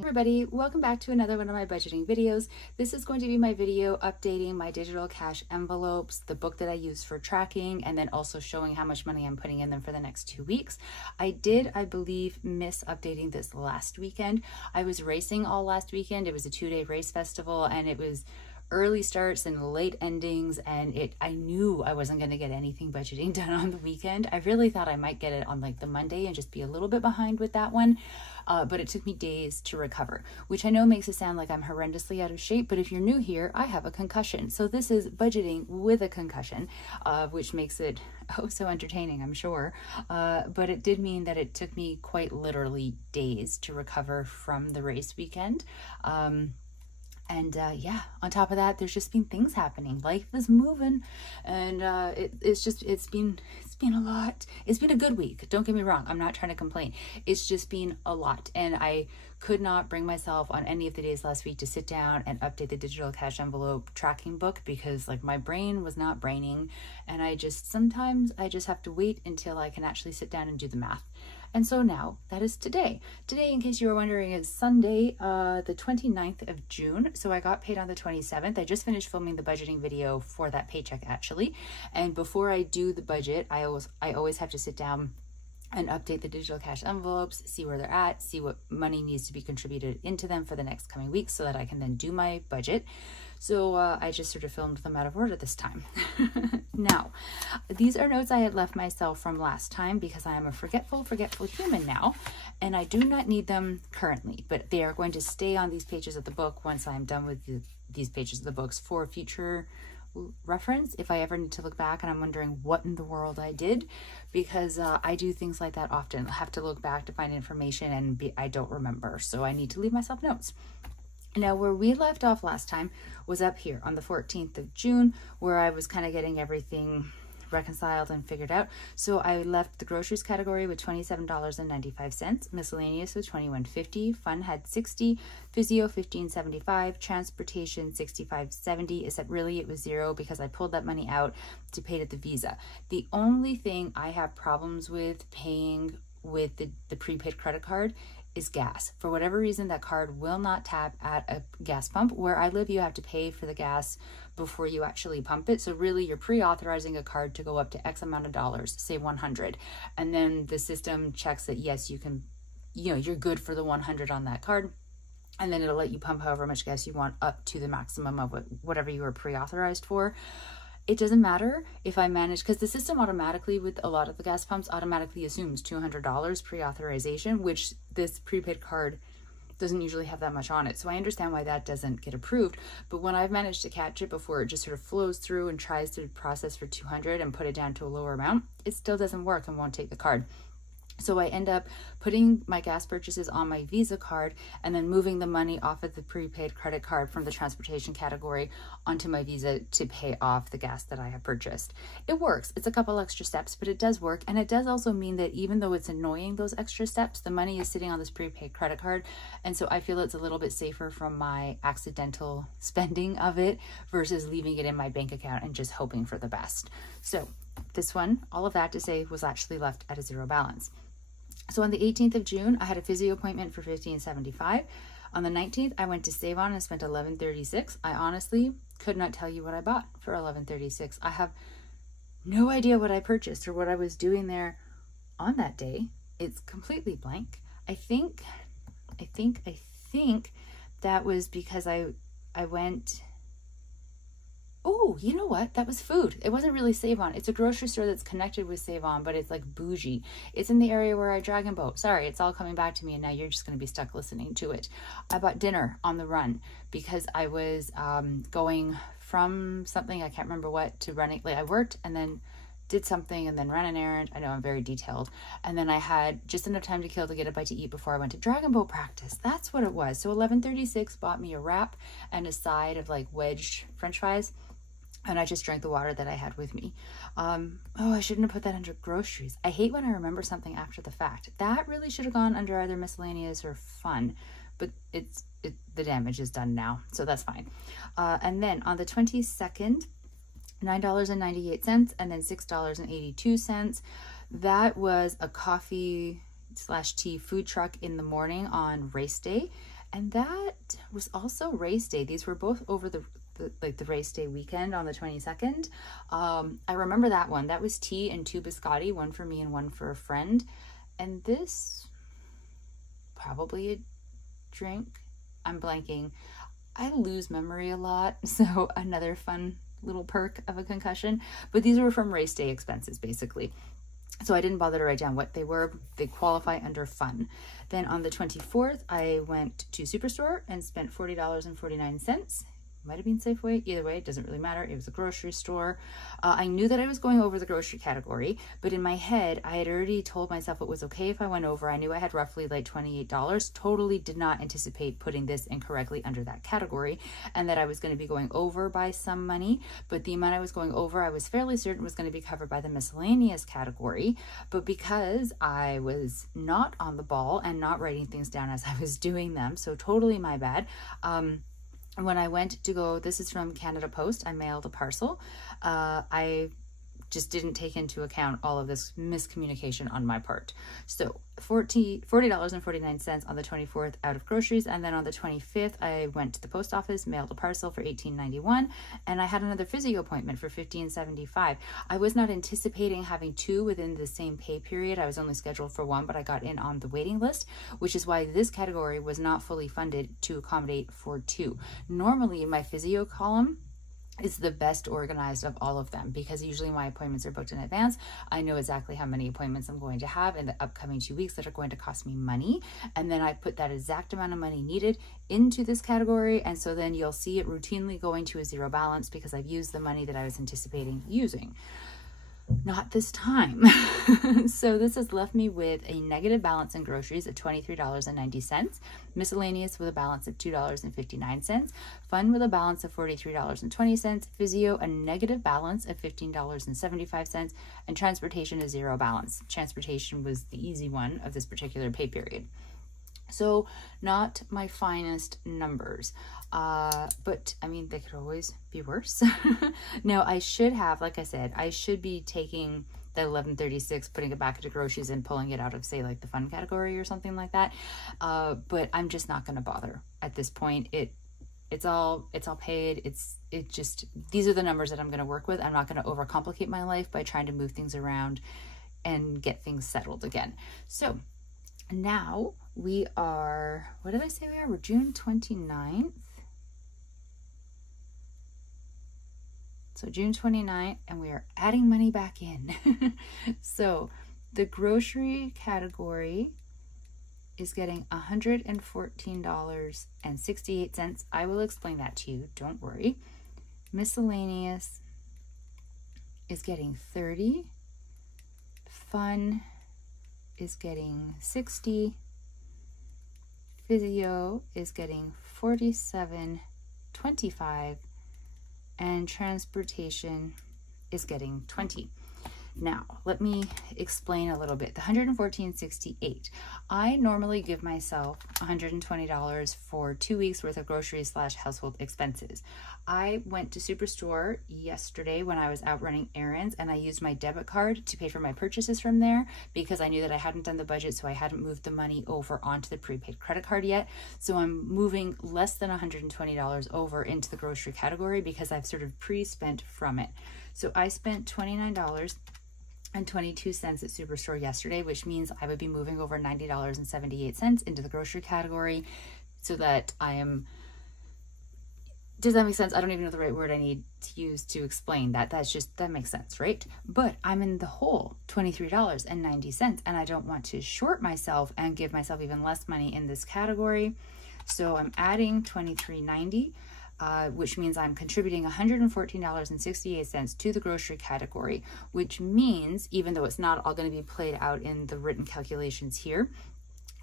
Everybody, welcome back to another one of my budgeting videos. This is going to be my video updating my digital cash envelopes, the book that I use for tracking, and then also showing how much money I'm putting in them for the next 2 weeks. I believe, miss updating this last weekend. I was racing all last weekend. It was a 2-day race festival, and it was early starts and late endings, and I knew I wasn't going to get anything budgeting done on the weekend. I really thought I might get it on like the Monday and just be a little bit behind with that one, but it took me days to recover, which I know makes it sound like I'm horrendously out of shape, but if you're new here, I have a concussion. So this is budgeting with a concussion, which makes it oh so entertaining, I'm sure, but it did mean that it took me quite literally days to recover from the race weekend. Yeah, on top of that, there's just been things happening. Life is moving, and it's been a lot. It's been a good week. Don't get me wrong. I'm not trying to complain. It's just been a lot, and I could not bring myself on any of the days last week to sit down and update the digital cash envelope tracking book because like my brain was not braining, and sometimes I just have to wait until I can actually sit down and do the math. And so now that is today. Today, in case you were wondering, is Sunday, the 29th of June. So I got paid on the 27th. I just finished filming the budgeting video for that paycheck actually. And before I do the budget, I always have to sit down and update the digital cash envelopes, see where they're at, see what money needs to be contributed into them for the next coming weeks so that I can then do my budget. So I just sort of filmed them out of order this time. Now, these are notes I had left myself from last time because I am a forgetful human now, and I do not need them currently, but they are going to stay on these pages of the book once I'm done with these pages of the books for future reference if I ever need to look back and I'm wondering what in the world I did, because I do things like that often. I have to look back to find information and I don't remember, so I need to leave myself notes. Now, where we left off last time was up here on the 14th of June, where I was kind of getting everything reconciled and figured out. So I left the groceries category with $27.95, miscellaneous with $21.50, fun had $60, physio $15.75, transportation $65.70, except really it was $0 because I pulled that money out to pay to the Visa. The only thing I have problems with paying with the prepaid credit card is gas. For whatever reason, that card will not tap at a gas pump. Where I live, you have to pay for the gas before you actually pump it. So really, you're pre-authorizing a card to go up to X amount of dollars, say 100. And then the system checks that, yes, you can, you're good for the 100 on that card. And then it'll let you pump however much gas you want up to the maximum of whatever you were pre-authorized for. It doesn't matter if I manage, because the system automatically, with a lot of the gas pumps, automatically assumes $200 pre-authorization, which this prepaid card doesn't usually have that much on it. So I understand why that doesn't get approved. But when I've managed to catch it before it just sort of flows through and tries to process for 200 and put it down to a lower amount, it still doesn't work and won't take the card. So I end up putting my gas purchases on my Visa card and then moving the money off of the prepaid credit card from the transportation category onto my Visa to pay off the gas that I have purchased. It works. It's a couple extra steps, but it does work. And it does also mean that even though it's annoying, those extra steps, the money is sitting on this prepaid credit card. And so I feel it's a little bit safer from my accidental spending of it versus leaving it in my bank account and just hoping for the best. So this one, all of that to say, was actually left at a $0 balance. So on the 18th of June, I had a physio appointment for $15.75. On the 19th, I went to Save On and spent $11.36. I honestly could not tell you what I bought for $11.36. I have no idea what I purchased or what I was doing there on that day. It's completely blank. I think that was because I went... Oh, you know what? That was food. It wasn't really Save On. It's a grocery store that's connected with Save On, but it's like bougie. It's in the area where I dragon boat. Sorry, it's all coming back to me and now you're just going to be stuck listening to it. I bought dinner on the run because I was going from something, I can't remember what, to running. Like I worked and then did something and then ran an errand. I know I'm very detailed. And then I had just enough time to kill to get a bite to eat before I went to dragon boat practice. That's what it was. So $11.36 bought me a wrap and a side of like wedged French fries. And I just drank the water that I had with me. Oh, I shouldn't have put that under groceries. I hate when I remember something after the fact. That really should have gone under either miscellaneous or fun, but the damage is done now, so that's fine. And then on the 22nd, $9.98 and then $6.82. That was a coffee / tea food truck in the morning on race day. And that was also race day. These were both over the race day weekend on the 22nd. I remember that one. That was tea and 2 biscotti, one for me and one for a friend. And this, probably a drink. I'm blanking. I lose memory a lot, so another fun little perk of a concussion. But these were from race day expenses, basically. So I didn't bother to write down what they were. They qualify under fun. Then on the 24th, I went to Superstore and spent $40.49. Might have been Safeway. Either way, it doesn't really matter. It was a grocery store. I knew that I was going over the grocery category, but in my head, I had already told myself it was okay if I went over. I knew I had roughly like $28. Totally did not anticipate putting this incorrectly under that category, and that I was going to be going over by some money, but the amount I was going over, I was fairly certain was going to be covered by the miscellaneous category. But because I was not on the ball and not writing things down as I was doing them, so totally my bad, when I went to go, this is from Canada Post, I mailed a parcel. I just didn't take into account all of this miscommunication on my part. So $40.49 on the 24th out of groceries. And then on the 25th, I went to the post office, mailed a parcel for $18.91, and I had another physio appointment for $15.75. I was not anticipating having 2 within the same pay period. I was only scheduled for 1, but I got in on the waiting list, which is why this category was not fully funded to accommodate for 2. Normally, my physio column is the best organized of all of them, because usually my appointments are booked in advance. I know exactly how many appointments I'm going to have in the upcoming 2 weeks that are going to cost me money. And then I put that exact amount of money needed into this category. And so then you'll see it routinely going to a 0 balance because I've used the money that I was anticipating using. Not this time. So this has left me with a negative balance in groceries of $23.90, miscellaneous with a balance of $2.59, fun with a balance of $43.20, physio a negative balance of $15.75, and transportation a 0 balance. Transportation was the easy one of this particular pay period. So not my finest numbers, but I mean, they could always be worse. Now I should have, like I said, I should be taking that $11.36, putting it back into groceries and pulling it out of, say, like the fun category or something like that. But I'm just not going to bother at this point. It's all paid. These are the numbers that I'm going to work with. I'm not going to overcomplicate my life by trying to move things around and get things settled again. So now we are, what did I say we are? We're June 29th. So June 29th, and we are adding money back in. So the grocery category is getting $114.68. I will explain that to you, don't worry. Miscellaneous is getting $30. Fun is getting $60. Physio is getting $47.25, and transportation is getting $20. Now, let me explain a little bit. The $114.68. I normally give myself $120 for 2 weeks worth of groceries / household expenses. I went to Superstore yesterday when I was out running errands, and I used my debit card to pay for my purchases from there because I knew that I hadn't done the budget, so I hadn't moved the money over onto the prepaid credit card yet. So I'm moving less than $120 over into the grocery category because I've sort of pre-spent from it. So I spent $29.22 at Superstore yesterday, which means I would be moving over $90.78 into the grocery category, so that I am, does that make sense? I don't even know the right word I need to use to explain that. That makes sense, right? But I'm in the whole $23.90, and I don't want to short myself and give myself even less money in this category. So I'm adding $23.90. Which means I'm contributing $114.68 to the grocery category, which means, even though it's not all going to be played out in the written calculations here,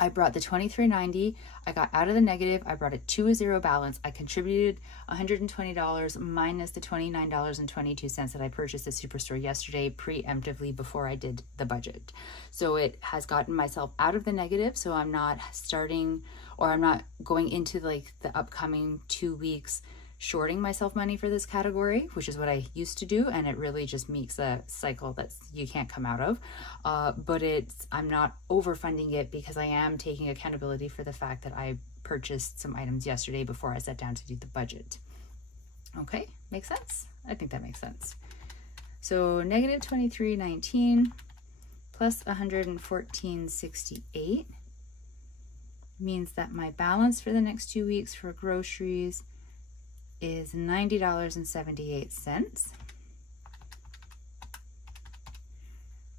I brought the $23.90, I got out of the negative, I brought it to a 0 balance, I contributed $120 minus the $29.22 that I purchased at Superstore yesterday preemptively before I did the budget. So it has gotten myself out of the negative, so I'm not starting, or I'm not going into like the upcoming 2 weeks shorting myself money for this category, which is what I used to do, and it really just makes a cycle that you can't come out of. But I'm not overfunding it because I am taking accountability for the fact that I purchased some items yesterday before I sat down to do the budget. Okay, makes sense? I think that makes sense. So negative 23.19 plus 114.68 means that my balance for the next 2 weeks for groceries is $90.78.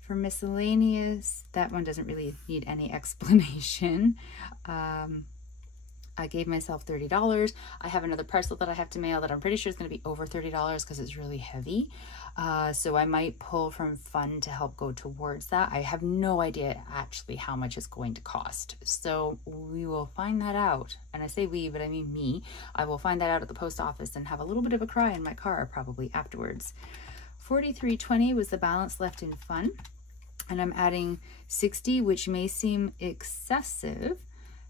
For miscellaneous, that one doesn't really need any explanation. I gave myself $30. I have another parcel that I have to mail that I'm pretty sure is going to be over $30 because it's really heavy. So I might pull from fun to help go towards that. I have no idea actually how much it's going to cost. So we will find that out. And I say we, but I mean me. I will find that out at the post office and have a little bit of a cry in my car probably afterwards. $43.20 was the balance left in fun. And I'm adding 60, which may seem excessive.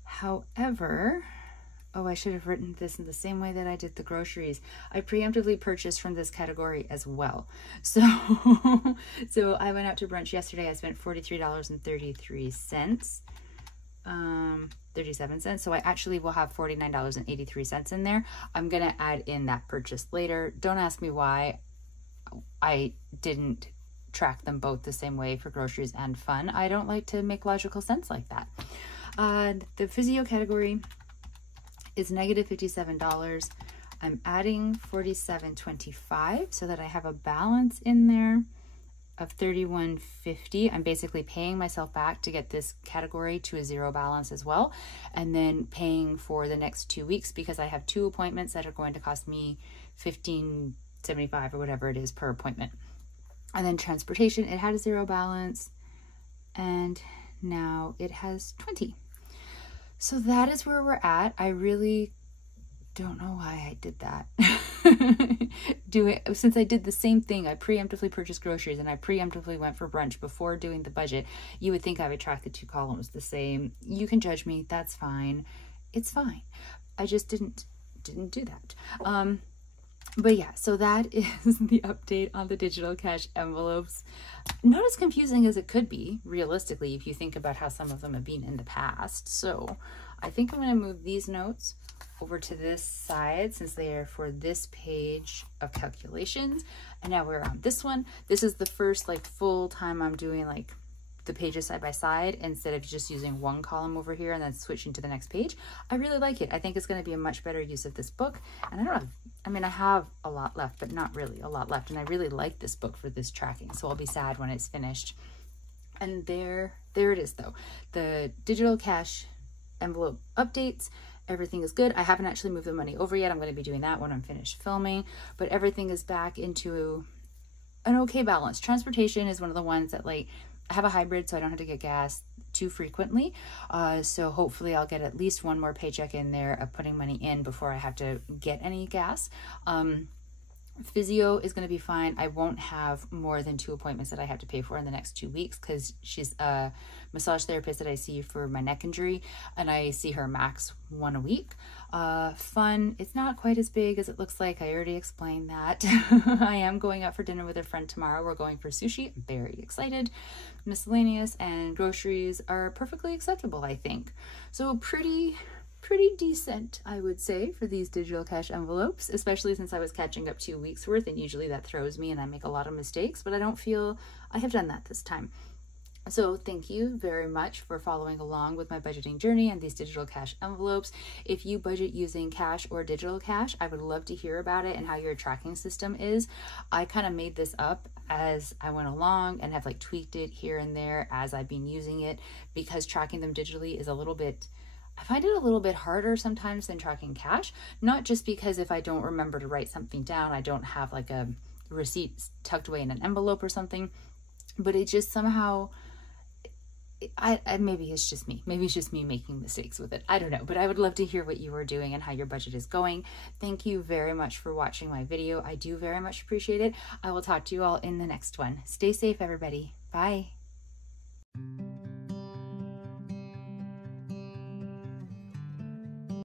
However, oh, I should have written this in the same way that I did the groceries. I preemptively purchased from this category as well. So, so I went out to brunch yesterday. I spent $43.33, 37 cents. So I actually will have $49.83 in there. I'm going to add in that purchase later. Don't ask me why I didn't track them both the same way for groceries and fun. I don't like to make logical sense like that. The physio category is negative $57. I'm adding $47.25 so that I have a balance in there of $31.50. I'm basically paying myself back to get this category to a zero balance as well, and then paying for the next 2 weeks because I have 2 appointments that are going to cost me $15.75 or whatever it is per appointment. And then transportation, it had a zero balance, and now it has 20. So that is where we're at. I really don't know why I did that. Since I did the same thing, I preemptively purchased groceries and I preemptively went for brunch before doing the budget. You would think I would track the 2 columns the same. You can judge me, that's fine. It's fine. I just didn't do that. But yeah, so that is the update on the digital cash envelopes. Not as confusing as it could be, realistically, if you think about how some of them have been in the past. So I think I'm going to move these notes over to this side since they are for this page of calculations. And now we're on this one. This is the first like full time I'm doing like the pages side by side instead of just using one column over here and then switching to the next page. I really like it. I think it's going to be a much better use of this book. And I have a lot left, but not really a lot left. And I really like this book for this tracking. So I'll be sad when it's finished. And there it is though. The digital cash envelope updates. Everything is good. I haven't actually moved the money over yet. I'm going to be doing that when I'm finished filming, but everything is back into an okay balance. Transportation is one of the ones that like, I have a hybrid, so I don't have to get gas too frequently. So hopefully I'll get at least one more paycheck in there of putting money in before I have to get any gas. Physio is going to be fine. I won't have more than 2 appointments that I have to pay for in the next 2 weeks because she's a massage therapist that I see for my neck injury, and I see her max 1 a week. Fun, it's not quite as big as it looks like. I already explained that. I am going out for dinner with a friend tomorrow. We're going for sushi. I'm very excited. Miscellaneous and groceries are perfectly acceptable, I think. So pretty decent, I would say, for these digital cash envelopes, especially since I was catching up 2 weeks worth, and usually that throws me and I make a lot of mistakes, but I don't feel I have done that this time. So thank you very much for following along with my budgeting journey and these digital cash envelopes. If you budget using cash or digital cash, I would love to hear about it and how your tracking system is. I kind of made this up as I went along and have like tweaked it here and there as I've been using it, because tracking them digitally is a little bit, I find it a little bit harder sometimes than tracking cash, not just because if I don't remember to write something down, I don't have like a receipt tucked away in an envelope or something, but it just somehow, maybe it's just me. Maybe it's just me making mistakes with it. I don't know, but I would love to hear what you are doing and how your budget is going. Thank you very much for watching my video. I do very much appreciate it. I will talk to you all in the next one. Stay safe, everybody. Bye.